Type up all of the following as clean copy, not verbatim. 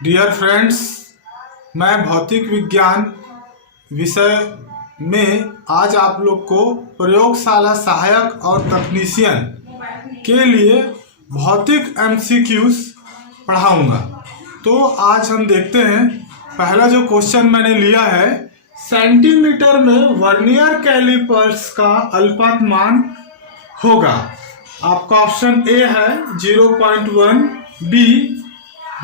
Dear friends, मैं भौतिक विज्ञान विषय में आज आप लोग को प्रयोगशाला सहायक और तकनीशियन के लिए भौतिक एमसीक्यूज पढ़ाऊंगा। तो आज हम देखते हैं, पहला जो क्वेश्चन मैंने लिया है, सेंटीमीटर में वर्नियर कैलिपर्स का अनुपात होगा। आपका ऑप्शन ए है 0.1, बी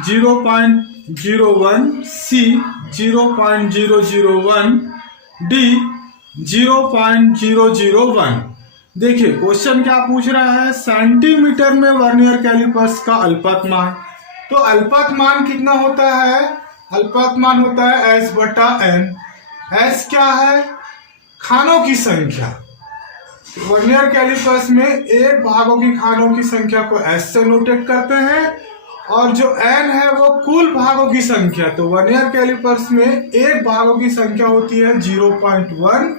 0.01, सी 0.001, डी 0.001। देखिए क्वेश्चन क्या पूछ रहा है, सेंटीमीटर में वर्नियर कैलिपर्स का अनुपात मान। तो अनुपात मान कितना होता है? अनुपात मान होता है S/N। S क्या है? खानों की संख्या। वर्नियर कैलिपर्स में एक भागों की खानों की संख्या को S से नोटेट करते हैं और जो N है वो कुल भागों की संख्या। तो वर्नियर कैलिपर्स में एक भागों की संख्या होती है 0.1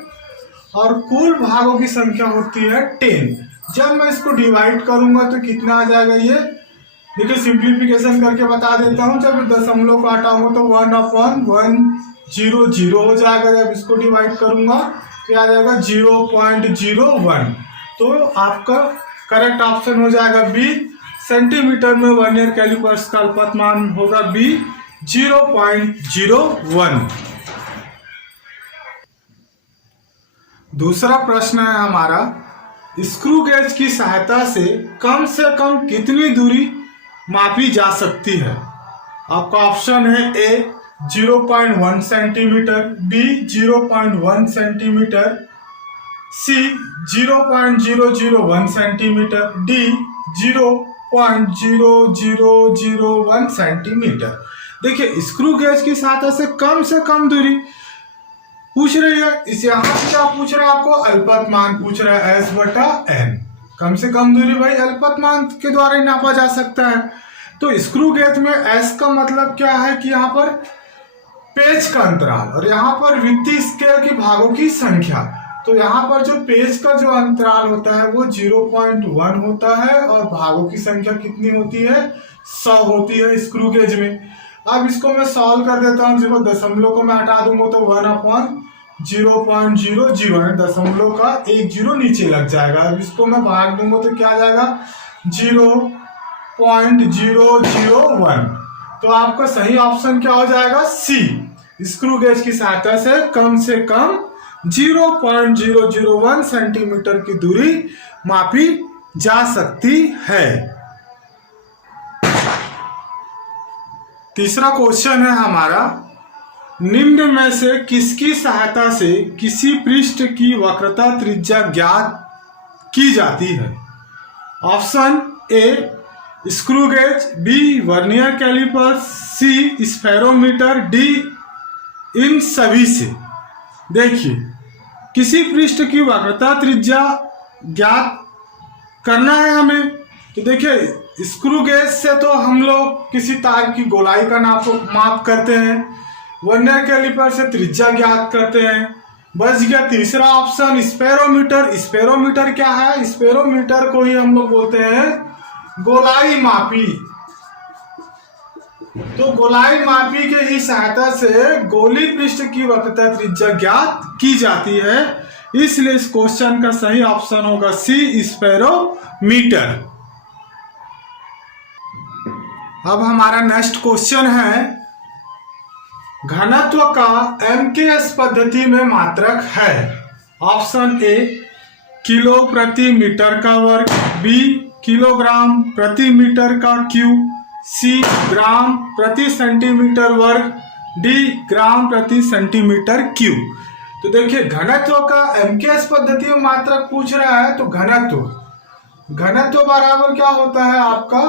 और कुल भागों की संख्या होती है 10। जब मैं इसको डिवाइड करूंगा तो कितना आ जाएगा? ये देखिए, सिंप्लीफिकेशन करके बता देता हूं। जब दशमलव को हटाऊंगा तो 1/100 हो जाएगा। जब इसको डिवाइड करूंगा तो आ जाएगा 0.01। तो आपका करेक्ट ऑप्शन हो जाएगा बी। सेंटीमीटर में वर्नियर कैलिपर्स का अनुपात मान होगा बी 0.01। दूसरा प्रश्न है हमारा, स्क्रू गेज की सहायता से कम कितनी दूरी मापी जा सकती है? आपका ऑप्शन है ए 0.1 सेंटीमीटर, बी 0.1 सेंटीमीटर, सी 0.001 सेंटीमीटर, डी 0.0001 सेंटीमीटर। देखिए स्क्रू गेज की सहायता से कम दूरी पूछ रही है। इस यहाँ से क्या पूछ रहा है? आपको अनुपात मान पूछ रहा है S/N। कम से कम दूरी भाई अनुपात मान के द्वारा ही नापा जा सकता है। तो स्क्रू गेज में S का मतलब क्या है कि यहाँ पर पेज का अंतराल और यहाँ पर वित्तीय स्केल की भागों की संख्या। तो यहाँ पर जो पेज का जो अंतराल होता है वो 0.1 होता है और भागों की संख्या कितनी होती है? 100 होती है स्क्रू गेज में। अब इसको मैं सॉल्व कर देता हूँ। देखो दशमलव को मैं हटा दूंगा तो 1/0.00 दशमलव का एक जीरो नीचे लग जाएगा। अब इसको मैं भाग दूंगा तो क्या आ जाएगा? 0.001। तो आपका सही ऑप्शन क्या हो जाएगा? सी। स्क्रू गेज की सहायता से कम 0.001 सेंटीमीटर की दूरी मापी जा सकती है। तीसरा क्वेश्चन है हमारा, निम्न में से किसकी सहायता से किसी पृष्ठ की वक्रता त्रिज्या ज्ञात की जाती है? Option A screw gauge, B vernier calliper, C spherometer, D इन सभी से। देखिए किसी पृष्ठ की वक्रता त्रिज्या ज्ञात करना है हमें। तो देखिए स्क्रू गेज से तो हम लोग किसी तार की गोलाई का माप करते हैं, वर्नियर कैलिपर से त्रिज्या ज्ञात करते हैं। बच गया तीसरा ऑप्शन स्फेरोमीटर। स्फेरोमीटर क्या है? स्फेरोमीटर को ही हम लोग बोलते हैं गोलाई मापी। तो गोलाई मापी के ही सहायता से गोली पृष्ठ की वक्रता त्रिज्या ज्ञात की जाती है। इसलिए इस क्वेश्चन का सही ऑप्शन होगा सी स्फेरोमीटर। अब हमारा नेक्स्ट क्वेश्चन है, घनत्व का MKS पद्धति में मात्रक है। ऑप्शन ए किलो प्रति मीटर का वर्ग, बी किलोग्राम प्रति मीटर का क्यूब, सी ग्राम प्रति सेंटीमीटर वर्ग, डी ग्राम प्रति सेंटीमीटर क्यूब। तो देखिए घनत्व का MKS पद्धति में मात्रक पूछ रहा है। तो घनत्व बराबर क्या होता है आपका?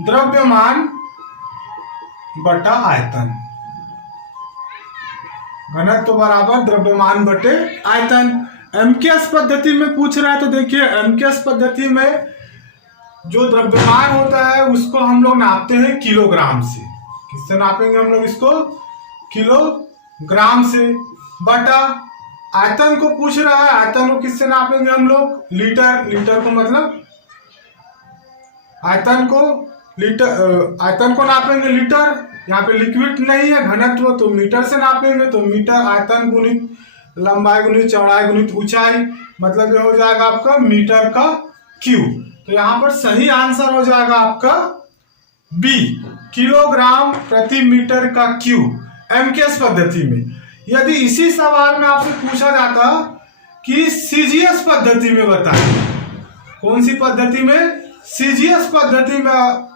द्रव्यमान बटा आयतन। घनत्व बराबर द्रव्यमान बटे आयतन। MKS पद्धति में पूछ रहा है। तो देखिए MKS पद्धति में जो द्रव्यमान होता है उसको हम लोग नापते हैं किलोग्राम से। किससे नापेंगे हम लोग इसको? किलोग्राम से। बटा आयतन को पूछ रहा है। आयतन को किससे नापेंगे हम लोग? लीटर। लीटर को मतलब आयतन को लीटर, आयतन को नापेंगे लीटर, यहाँ पे लिक्विड नहीं है घनत्व तो मीटर से नापेंगे, तो मीटर आयतन गुणित लंबाई गुणित चौड़ाई गुणित ऊंचाई, मतलब ये हो जाएगा आपका मीटर का क्यूब। तो यहाँ पर सही आंसर हो जाएगा आपका बी, किलोग्राम प्रति मीटर का क्यूब एमकेएस पद्धति में। यदि इसी सवाल में आपसे पूछा जाता कि सीजीएस पद्धति में बताइए, कौन सी पद्धति में, सीजीएस पद्धति में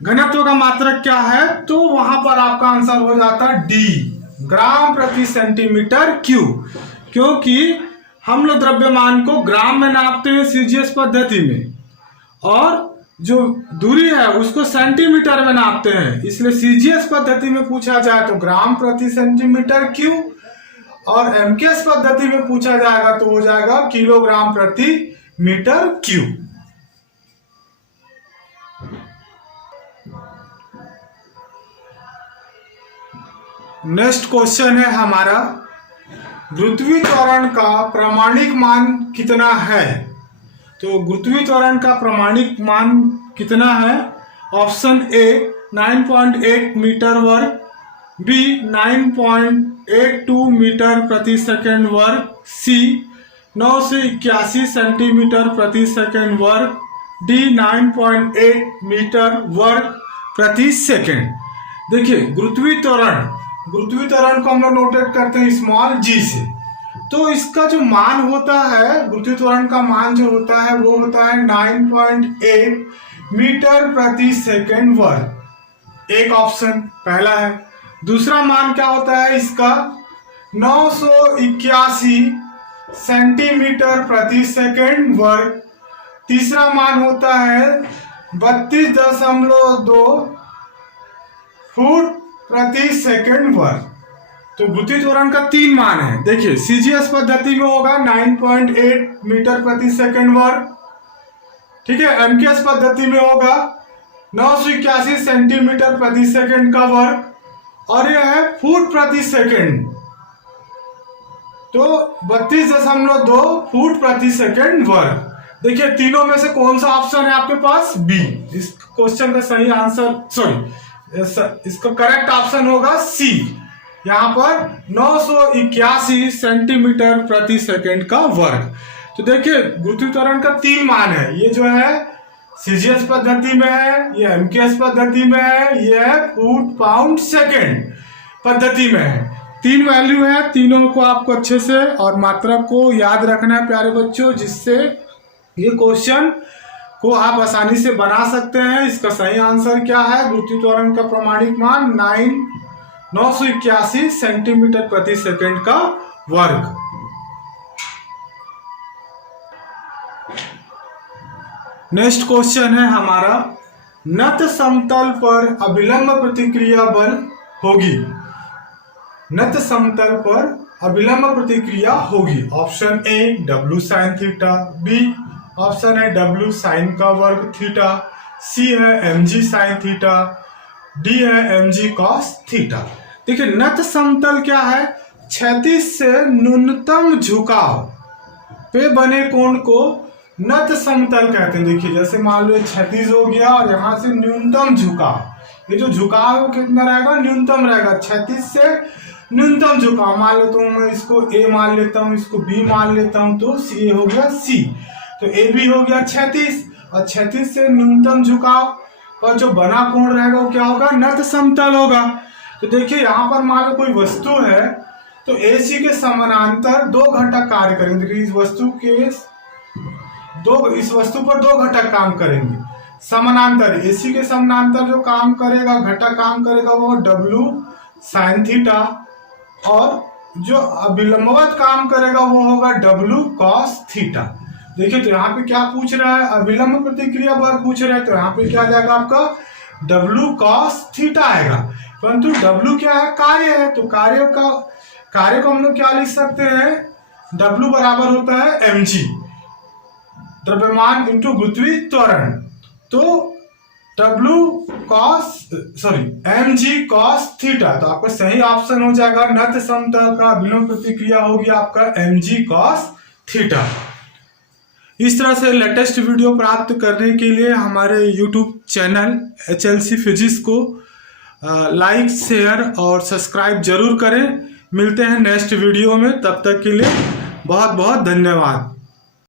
घनत्व का मात्रक क्या है, तो वहां पर आपका आंसर हो जाता डी, ग्राम प्रति सेंटीमीटर क्यूब, क्योंकि हम लोग द्रव्यमान को ग्राम में नापते हैं सीजीएस पद्धति में, और जो दूरी है उसको सेंटीमीटर में नापते हैं, इसलिए सीजीएस पद्धति में पूछा जाए तो ग्राम प्रति सेंटीमीटर क्यूब, और एमकेएस पद्धति में पूछा जाएगा तो हो जाएगा किलोग्राम प्रति मीटर क्यूब। नेक्स्ट क्वेश्चन है हमारा, गुरुत्वीय त्वरण का प्रामाणिक मान कितना है। तो गुरुत्वीय त्वरण का प्रामाणिक मान कितना है, ऑप्शन ए 9.8 मीटर वर्ग, बी 9.82 मीटर प्रति सेकंड वर्ग, सी 9 से 81 सेंटीमीटर प्रति सेकंड वर्ग, डी 9.8 मीटर वर्ग प्रति सेकंड। देखिए गुरुत्वीय त्वरण को हम लोग नोटेट करते हैं स्मॉल जी से, तो इसका जो मान होता है, गुरुत्वीय त्वरण का मान जो होता है वो होता है 9.8 मीटर प्रति सेकंड वर्ग, एक ऑप्शन पहला है। दूसरा मान क्या होता है इसका, 981 सेंटीमीटर प्रति सेकंड वर्ग। तीसरा मान होता है 32.2 फुट प्रति सेकंड वर्ग। तो गुरुत्वीय त्वरण का 3 मान है। देखिए सीजीएस पद्धति में होगा 9.8 मीटर प्रति सेकंड वर्ग, ठीक है। एमकेएस पद्धति में होगा 981 सेंटीमीटर प्रति सेकंड का वर्ग, और यह है फुट प्रति सेकंड, तो 32.2 फुट प्रति सेकंड वर्ग। देखिए तीनों में से कौन सा ऑप्शन है आपके पास, बी। इस क्वेश्चन का सही आंसर, इसका करेक्ट ऑप्शन होगा सी। यहाँ पर 981 सेंटीमीटर प्रति सेकंड का वर्ग। तो देखिए गुरुत्वीय त्वरण का 3 मान है, ये जो है सीजीएस पद्धति में है, ये एमकेएस पद्धति में है, ये है फुट पाउंड सेकंड पद्धति में है। 3 वैल्यू है, तीनों को आपको अच्छे से और मात्रक को याद रखना है प्यारे बच्चों, जिससे ये क्वेश्चन को आप आसानी से बना सकते हैं। इसका सही आंसर क्या है, गुरुत्वीय त्वरण का प्रामाणिक मान 981 सेंटीमीटर प्रति सेकंड का वर्ग। नेक्स्ट क्वेश्चन है हमारा, नत समतल पर अभिलंब प्रतिक्रिया बल होगी। नत समतल पर अभिलंब प्रतिक्रिया होगी। Option A W sin theta, B option है W sin का वर्ग थीटा, सी है mg sin थीटा, डी है mg cos थीटा। देखिए नत समतल क्या है, क्षैतिज से न्यूनतम झुकाव पे बने कोण को नत समतल कहते हैं। देखिए जैसे मान लो क्षैतिज हो गया और यहाँ से न्यूनतम झुकाव, ये जो झुकाव है कितना रहेगा, न्यूनतम रहेगा। क्षैतिज से न्यूनतम झुकाव, मान लो तो मैं इसको ए मान लेता हूँ, इसको बी मान लेता हूँ, तो सी हो गया सी, तो ए बी हो गया क्षैतिज, और क्षैतिज से न्यूनतम झुकाव पर जो बना कोण रहेगा वो क्या होगा, नत समतल होगा। तो देखिए यहाँ पर मान लो कोई वस्तु है, तो AC के समानांतर 2 घटक कार्य करेंगे। देखिए इस वस्तु पर 2 घटक काम करेंगे समानांतर। AC के समानांतर जो काम करेगा, घटक काम करेगा, वो W sin थीटा, और जो अभिलंबवत काम करेगा वो होगा W cos थीटा। देखिए तो यहाँ पे क्या पूछ रहा है, अभिलंब प्रतिक्रिया बल पूछ रहा है, तो यहाँ पे क्या जाएगा आपका W cos थीटा आएगा। परंतु W क्या है, कार्य है, तो कार्य को हम लोग क्या लिख सकते हैं, W बराबर होता है mg, द्रव्यमान इंटू गुरुत्वीय त्वरण, तो mg cos थीटा। तो आपका सही ऑप्शन हो जाएगा नत समतल का अभिलंब प्रतिक्रिया होगी आपका mg cos थीटा। इस तरह से लेटेस्ट वीडियो प्राप्त करने के लिए हमारे यूट्यूब चैनल HLC फिजिक्स को लाइक, शेयर और सब्सक्राइब जरूर करें। मिलते हैं नेक्स्ट वीडियो में, तब तक के लिए बहुत बहुत धन्यवाद।